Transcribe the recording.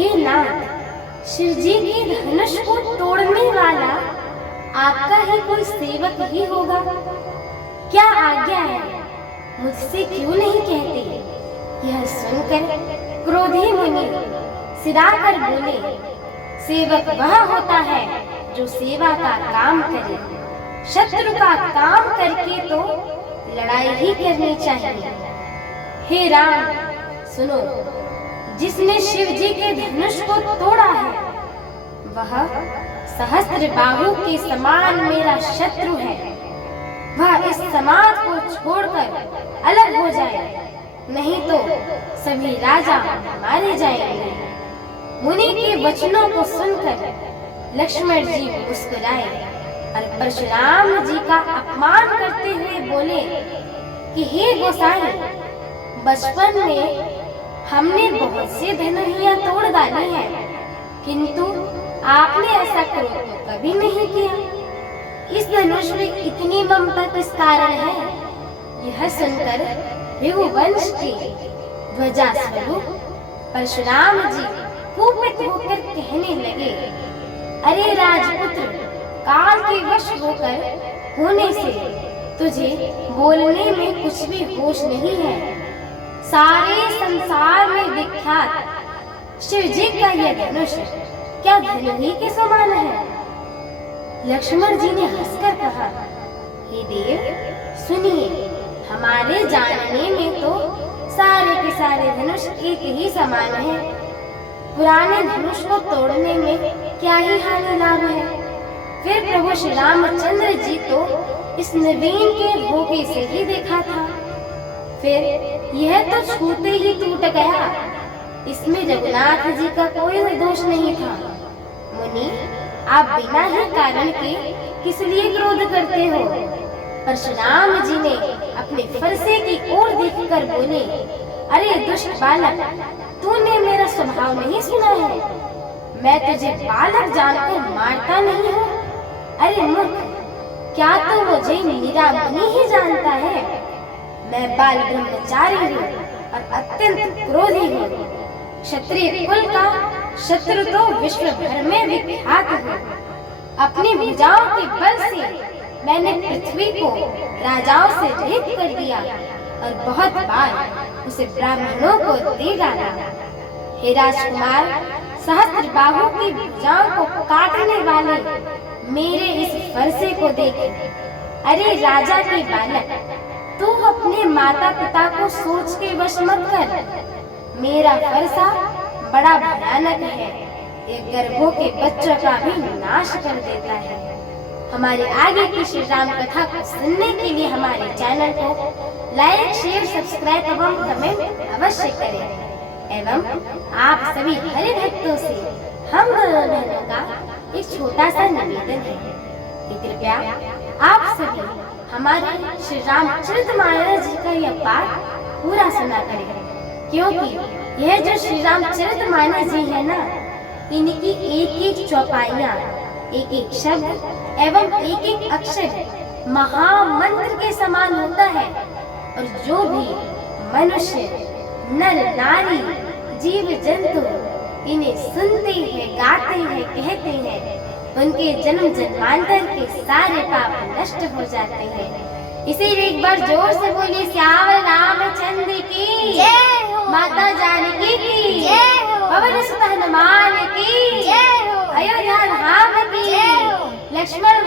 हे नाथ, शिव जी के धनुष को तोड़ने वाला आपका ही कोई सेवक ही होगा। क्या आज्ञा है, मुझसे क्यों नहीं कहते? यह सुनकर क्रोधी मुनि सिराकर बोले, सेवक वह होता है जो सेवा का काम करे, शत्रु का काम करके तो लड़ाई ही करनी चाहिए। हे राम सुनो, जिसने शिव जी के धनुष को तोड़ा है वह सहस्त्र बाहु के समान मेरा शत्रु है। वह इस समाज को छोड़कर अलग हो जाए, नहीं तो सभी राजा मारे जाएंगे। मुनि के वचनों को सुनकर लक्ष्मण जी मुस्कुराए और परशुराम जी का अपमान करते हुए बोले कि हे गोसाई, बचपन में हमने बहुत से धनुहियां तोड़ डाली हैं, किंतु आपने ऐसा क्रोध तो कभी नहीं किया। इस धनुष में इतनी ममता किस कारण है? यह सुनकर भृगुवंश के ध्वजा स्वरूप परशुराम जी कुपित होकर कहने लगे, अरे राजपुत्र, काल के वश होने से तुझे बोलने में कुछ भी होश नहीं है। सारे संसार में विख्यात शिव जी का यह धनुष क्या धनु ही के समान है? लक्ष्मण जी ने हंसकर कहा, हे देव सुनिए, हमारे जानने में तो सारे के सारे धनुष एक ही समान है। पुराने धनुष को तोड़ने में क्या ही हानि लाभ है? फिर प्रभु श्री रामचंद्र जी तो इस नवीन के धोखे से ही देखा था, फिर यह तो छूते ही टूट गया। इसमें रघुनाथ जी का कोई दोष नहीं था। मुनि, आप बिना ही कारण के किस लिए क्रोध करते हो? परशुराम जी ने अपने फरसे की ओर देखकर बोले, अरे दुष्ट बालक, तूने मेरा स्वभाव नहीं सुना है? मैं तुझे बालक जानकर मारता नहीं हूँ। अरे मूर्ख, क्या तू मुझे मीरा मुनि ही जानता है? मैं बाल ब्रह्मचारी हूँ और अत्यंत क्रोधी हूँ। क्षत्रिय कुल का शत्रु तो विश्व भर में विख्यात है। अपनी भुजाओं के बल से मैंने पृथ्वी को राजाओं से रहित कर दिया और बहुत बार उसे ब्राह्मणों को दे डाला। हे राजकुमार, सहस्त्र बाहु की भुजाओं को काटने वाले मेरे इस फरसे को देख। अरे राजा के बालक, तू अपने माता पिता को सोच के वश मत कर। मेरा फरसा बड़ा भयानक है, ये गर्भों के बच्चों का भी नाश कर देता है। हमारे आगे की श्री राम कथा को सुनने के लिए हमारे चैनल को लाइक, शेयर, सब्सक्राइब एवं कमेंट अवश्य करें। एवं आप सभी हरि भक्तों से हम दोनों बहनों का एक छोटा सा निवेदन है कि कृपया आप सभी हमारे श्री रामचरितमानस जी का यह पाठ पूरा सुना करें, क्योंकि यह जो श्री रामचरितमानस जी है ना, इनकी एक एक चौपाइयाँ, एक एक शब्द एवं एक एक अक्षर महामंत्र के समान होता है। और जो भी मनुष्य, नर नारी, जीव जंतु इन्हें सुनते हैं, गाते हैं, कहते हैं, उनके जन्म जन्मांतर के सारे पाप नष्ट हो जाते हैं। इसीलिए एक बार जोर से बोलिए, श्याम रामचंद्र की जय हो, माता जानकी की जय हो, पवन सुत हनुमान की जय हो, अयोध्या धाम की जय हो, लक्ष्मण